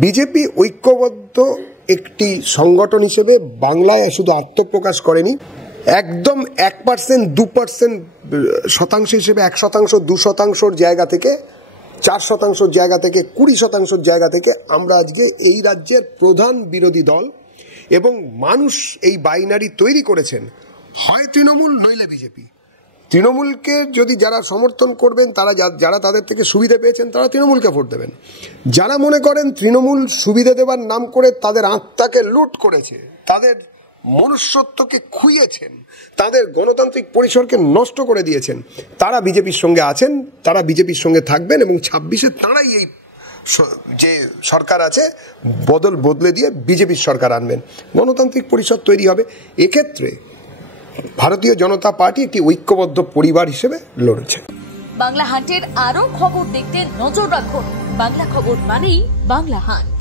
BJP ঐক্যবদ্ধ একটি সংগঠন হিসেবে বাংলায় শুধু আত্মপ্রকাশ করেনি, একদম 1%, 2% শতাংশ হিসেবে 1%, 2% জায়গা থেকে 4% জায়গা থেকে 20% জায়গা থেকে আমরা আজকে এই রাজ্যের প্রধান বিরোধী দল এবং মানুষ এই বাইনারি তৈরি করেছেন, হয় তৃণমূল নইলে বিজেপি। তৃণমূলকে যদি যারা সমর্থন করবেন, যারা তাদের থেকে সুবিধা পেয়েছেন তারা তৃণমূলকে ভোট দেবেন। যারা মনে করেন তৃণমূল সুবিধা দেবার নাম করে তাদের আত্মাকে লুট করেছে, তাদের মনুষ্যত্বকে খুইয়েছেন, তাদের গণতান্ত্রিক পরিসরকে নষ্ট করে দিয়েছেন, তারা বিজেপির সঙ্গে আছেন, তারা বিজেপির সঙ্গে থাকবেন এবং 26-এ তাঁরাই এই যে সরকার আছে বদলে দিয়ে বিজেপির সরকার আনবেন, গণতান্ত্রিক পরিষদ তৈরি হবে। এক্ষেত্রে ভারতীয় জনতা পার্টি একটি ঐক্যবদ্ধ পরিবার হিসেবে লড়েছে। বাংলা হান্টের আরো খবর দেখতে নজর রাখুন। বাংলা খবর মানেই বাংলা হান্ট।